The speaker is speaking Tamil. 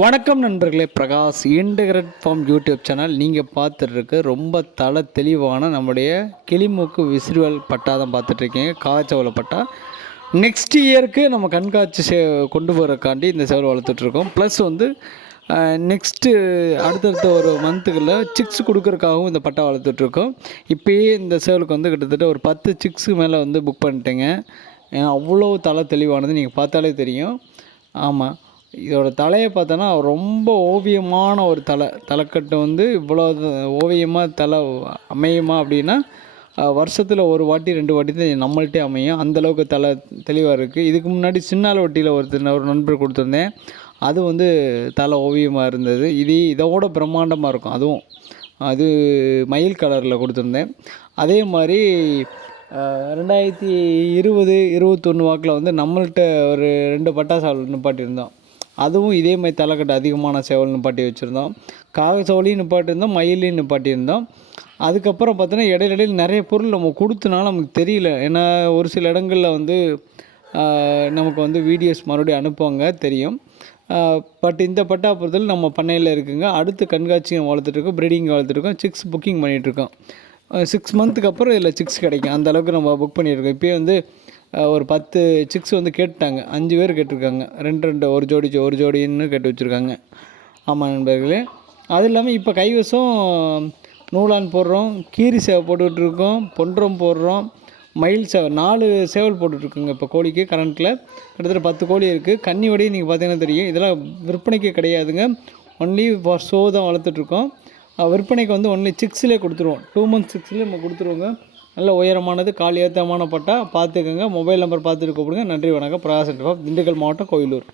வணக்கம் நண்பர்களே Prakash integrate farm YouTube channel. நீங்கள் பார்த்துட்ருக்கு ரொம்ப தலை தெளிவான நம்முடைய கிளிமூக்கு விசிறுவல் பட்டா தான் பார்த்துட்ருக்கீங்க காய்ச்சவலை பட்டா. நெக்ஸ்ட் இயருக்கு நம்ம கண்காட்சி சே கொண்டு போகிறக்காண்டி இந்த சேவல் வளர்த்துட்ருக்கோம். ப்ளஸ் வந்து நெக்ஸ்ட்டு அடுத்தடுத்த ஒரு மந்த்துக்குள்ள சிக்ஸ் கொடுக்குறக்காகவும் இந்த பட்டா வளர்த்துட்ருக்கோம். இப்போயே இந்த சேவலுக்கு வந்து கிட்டத்தட்ட ஒரு பத்து சிக்ஸுக்கு மேலே வந்து புக் பண்ணிட்டேங்க. அவ்வளோ தலை தெளிவானது நீங்கள் பார்த்தாலே தெரியும். ஆமாம் இதோட தலையை பார்த்தோன்னா ரொம்ப ஓவியமான ஒரு தலை. தலைக்கட்டு வந்து இவ்வளோ ஓவியமாக தலை அமையுமா அப்படின்னா வருஷத்தில் ஒரு வாட்டி ரெண்டு வாட்டி தான் நம்மள்ட்டே அமையும். அந்தளவுக்கு தலை தெளிவாக இருக்குது இதுக்கு முன்னாடி சின்னால வட்டியில் ஒருத்தர் ஒரு நண்பர் கொடுத்துருந்தேன். அது வந்து தலை ஓவியமாக இருந்தது. இது இதோட பிரம்மாண்டமாக இருக்கும். அதுவும் அது மயில் கலரில் கொடுத்துருந்தேன். அதே மாதிரி ரெண்டாயிரத்தி இருபது இருபத்தொன்று வாக்கில் வந்து நம்மள்கிட்ட ஒரு ரெண்டு பட்டாசாவல் நிப்பாட்டியிருந்தோம். அதுவும் இதே மாதிரி தலைக்கட்டு அதிகமான சேவல் நிப்பாட்டி வச்சுருந்தோம். காக சேவலையும் நிப்பாட்டியிருந்தோம் மயிலையும் நிப்பாட்டியிருந்தோம். அதுக்கப்புறம் பார்த்தோன்னா இடையில இடையில் நிறைய பொருள் நம்ம கொடுத்தனால நமக்கு தெரியல. ஏன்னா ஒரு சில இடங்களில் வந்து நமக்கு வந்து வீடியோஸ் மறுபடியும் அனுப்புவாங்க தெரியும். பட் இந்த பட்டா நம்ம பண்ணையில் இருக்குங்க. அடுத்து கண்காட்சியும் வளர்த்துட்ருக்கோம் ப்ரீடிங் வளர்த்துட்ருக்கோம் சிக்ஸ் புக்கிங் பண்ணிகிட்ருக்கோம் சிக்ஸ் மந்த்துக்கு அப்புறம் இதில் சிக்ஸ் கிடைக்கும். அந்த அளவுக்கு நம்ம புக் பண்ணியிருக்கோம். இப்போயே வந்து ஒரு பத்து சிக்ஸ் வந்து கேட்டுட்டாங்க. அஞ்சு பேர் கேட்டிருக்காங்க. ரெண்டு ரெண்டு ஒரு ஜோடி ஒரு ஜோடின்னு கேட்டு வச்சுருக்காங்க. ஆமாம் நண்பர்களே. அது இல்லாமல் இப்போ கைவசம் நூலான் போடுறோம் கீரி சேவை போட்டுக்கிட்டு இருக்கோம் பொன்றம் போடுறோம் மயில் சேவை நாலு சேவல் போட்டுட்ருக்குங்க இப்போ கோழிக்கு கரண்ட்டில் கிட்டத்தட்ட பத்து கோழி இருக்குது கன்னி வடி நீங்கள் பார்த்தீங்கன்னா தெரியும். இதெல்லாம் விற்பனைக்கு கிடையாதுங்க. ஒன்லி ஃபார் ஷோ தான் வளர்த்துட்ருக்கோம் விற்பனைக்கு வந்து ஒன்லி சிக்ஸ்லேயே கொடுத்துருவோம். டூ மந்த்ஸ் சிக்ஸ்லேயே நம்ம கொடுத்துருவோங்க. நல்ல உயரமானது கால் ஏத்தமான பட்டா. பார்த்துக்கோங்க. மொபைல் நம்பர் பார்த்துட்டு கூப்பிடுங்க. நன்றி வணக்கம். பிரகாஷ் திண்டுக்கல் மாவட்டம் கோயிலூர்.